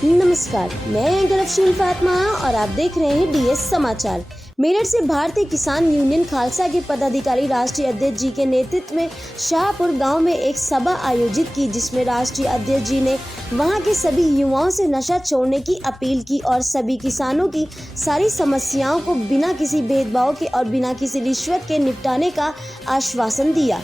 नमस्कार, मैं एंकर अफशील फातिमा और आप देख रहे हैं डीएस समाचार। मेरठ से भारतीय किसान यूनियन खालसा के पदाधिकारी राष्ट्रीय अध्यक्ष जी के नेतृत्व में शाहपुर गांव में एक सभा आयोजित की, जिसमें राष्ट्रीय अध्यक्ष जी ने वहां के सभी युवाओं से नशा छोड़ने की अपील की और सभी किसानों की सारी समस्याओं को बिना किसी भेदभाव के और बिना किसी रिश्वत के निपटाने का आश्वासन दिया।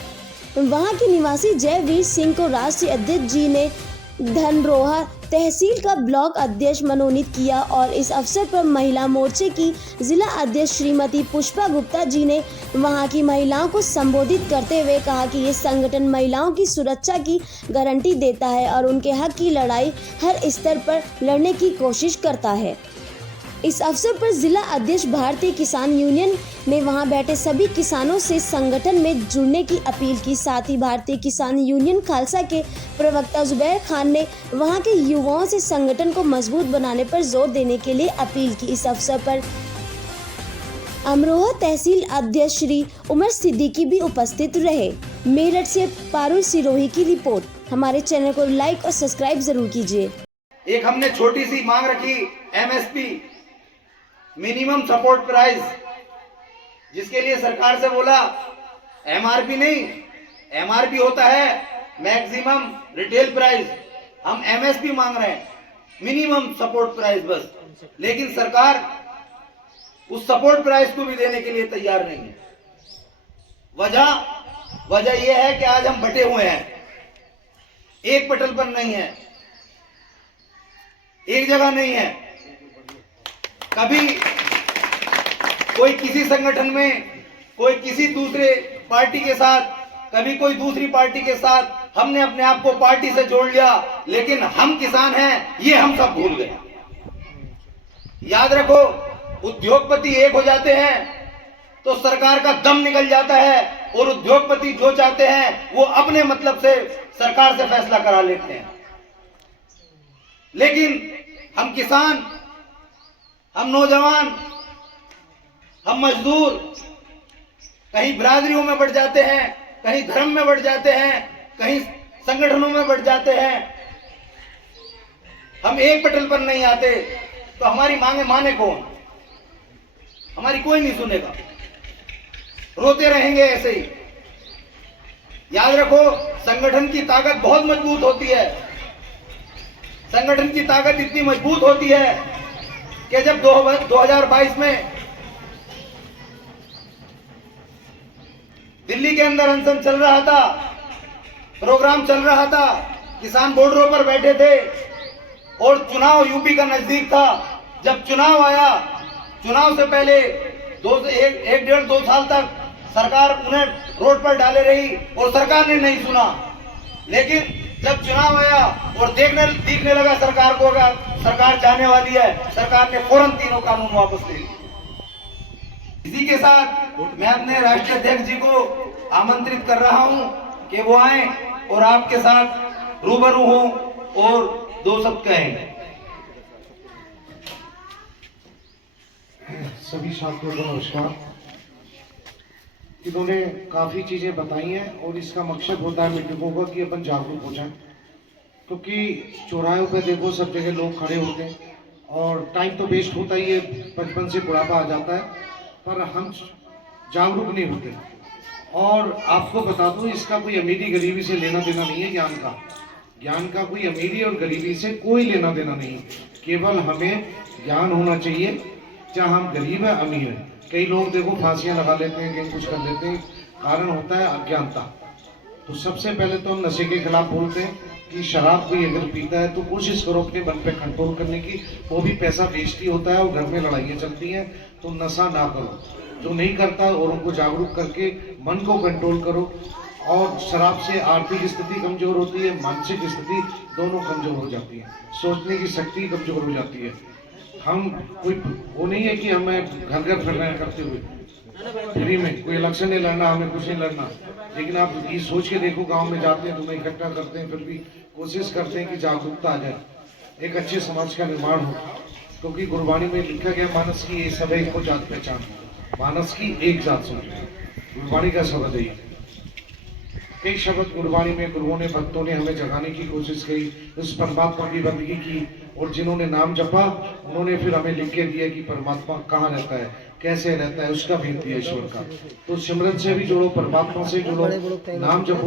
वहां के निवासी जयवीर सिंह को राष्ट्रीय अध्यक्ष जी ने धनरोहा तहसील का ब्लॉक अध्यक्ष मनोनीत किया और इस अवसर पर महिला मोर्चे की जिला अध्यक्ष श्रीमती पुष्पा गुप्ता जी ने वहां की महिलाओं को संबोधित करते हुए कहा कि ये संगठन महिलाओं की सुरक्षा की गारंटी देता है और उनके हक की लड़ाई हर स्तर पर लड़ने की कोशिश करता है। इस अवसर पर जिला अध्यक्ष भारतीय किसान यूनियन ने वहां बैठे सभी किसानों से संगठन में जुड़ने की अपील की। साथ ही भारतीय किसान यूनियन खालसा के प्रवक्ता जुबैर खान ने वहां के युवाओं से संगठन को मजबूत बनाने पर जोर देने के लिए अपील की। इस अवसर पर अमरोहा तहसील अध्यक्ष श्री उमर सिद्दीकी भी उपस्थित रहे। मेरठ से पारुल सिरोही की रिपोर्ट। हमारे चैनल को लाइक और सब्सक्राइब जरूर कीजिए। एक हमने छोटी सी मांग रखी एमएसपी, मिनिमम सपोर्ट प्राइस, जिसके लिए सरकार से बोला एमआरपी नहीं, एमआरपी होता है मैक्सिमम रिटेल प्राइस, हम एमएसपी मांग रहे हैं, मिनिमम सपोर्ट प्राइस बस। लेकिन सरकार उस सपोर्ट प्राइस को भी देने के लिए तैयार नहीं है। वजह यह है कि आज हम बटे हुए हैं, एक पटल पर नहीं है, एक जगह नहीं है। कभी कोई किसी संगठन में, कोई किसी दूसरे पार्टी के साथ, कभी कोई दूसरी पार्टी के साथ, हमने अपने आप को पार्टी से जोड़ लिया, लेकिन हम किसान हैं ये हम सब भूल गए। याद रखो, उद्योगपति एक हो जाते हैं तो सरकार का दम निकल जाता है और उद्योगपति जो चाहते हैं वो अपने मतलब से सरकार से फैसला करा लेते हैं। लेकिन हम किसान, हम नौजवान, हम मजदूर कहीं बिरादरियों में बढ़ जाते हैं, कहीं धर्म में बढ़ जाते हैं, कहीं संगठनों में बढ़ जाते हैं। हम एक पटल पर नहीं आते तो हमारी मांगे माने कौन? हमारी कोई नहीं सुनेगा, रोते रहेंगे ऐसे ही। याद रखो, संगठन की ताकत बहुत मजबूत होती है। संगठन की ताकत इतनी मजबूत होती है कि जब 2022 में दिल्ली के अंदर अनशन चल रहा था, प्रोग्राम चल रहा था, किसान बॉर्डरों पर बैठे थे और चुनाव यूपी का नजदीक था। जब चुनाव आया, चुनाव से पहले एक डेढ़ दो साल तक सरकार उन्हें रोड पर डाले रही और सरकार ने नहीं सुना। लेकिन जब चुनाव आया और दिखने लगा सरकार को सरकार जाने वाली है, सरकार ने फौरन तीनों कानून वापस ले लिए। इसी के साथ मैं अपने राष्ट्रीय अध्यक्ष जी को आमंत्रित कर रहा हूं कि वो आए और आपके साथ रूबरू हों और दो शब्द कहें। सभी साथियों को नमस्कार। इन्होंने काफ़ी चीज़ें बताई हैं और इसका मकसद होता है मीटिंगों का कि अपन जागरूक हो जाएं, क्योंकि चौराहों पे देखो सब जगह लोग खड़े होते हैं और टाइम तो वेस्ट होता ही है, बचपन से बुढ़ापा आ जाता है, पर हम जागरूक नहीं होते। और आपको बता दूं, इसका कोई अमीरी गरीबी से लेना देना नहीं है। ज्ञान का कोई अमीरी और गरीबी से कोई लेना देना नहीं, केवल हमें ज्ञान होना चाहिए, चाहे हम गरीब है अमीर है। कई लोग देखो फांसियां लगा लेते हैं, कहीं कुछ कर लेते हैं, कारण होता है अज्ञानता। तो सबसे पहले तो हम नशे के खिलाफ बोलते हैं कि शराब कोई अगर पीता है तो कोशिश करो अपने मन पे कंट्रोल करने की, वो भी पैसा वेस्ट होता है और घर में लड़ाइयाँ चलती हैं। तो नशा ना करो, जो नहीं करता और उनको जागरूक करके मन को कंट्रोल करो। और शराब से आर्थिक स्थिति कमजोर होती है, मानसिक स्थिति दोनों कमजोर हो जाती है, सोचने की शक्ति कमजोर हो जाती है। हम कोई वो नहीं है कि हमें घर घर फिर रहे हैं करते हुए फ्री में, कोई इलेक्शन नहीं लड़ना, हमें कुछ नहीं लड़ना। लेकिन आप ये सोच के देखो, गांव में जाते हैं, तुम्हें इकट्ठा करते हैं, फिर भी कोशिश करते हैं कि जागरूकता आ जाए, एक अच्छे समाज का निर्माण हो। क्योंकि गुरबाणी में लिखा गया, मानस की ये सब को जात पहचान, मानस की एक जात समझो, गुरबाणी का शब्द है। कई शब्द गुरबाणी में गुरुओं ने, भक्तों ने हमें जगाने की कोशिश की, उस परमात्मा की बंदगी की, और जिन्होंने नाम जपा उन्होंने फिर हमें लिख के दिया कि परमात्मा कहाँ रहता है, कैसे रहता है, उसका भेद दिया ईश्वर का। तो सिमरन से भी जुड़ो, परमात्मा से जुड़ो, नाम जपो।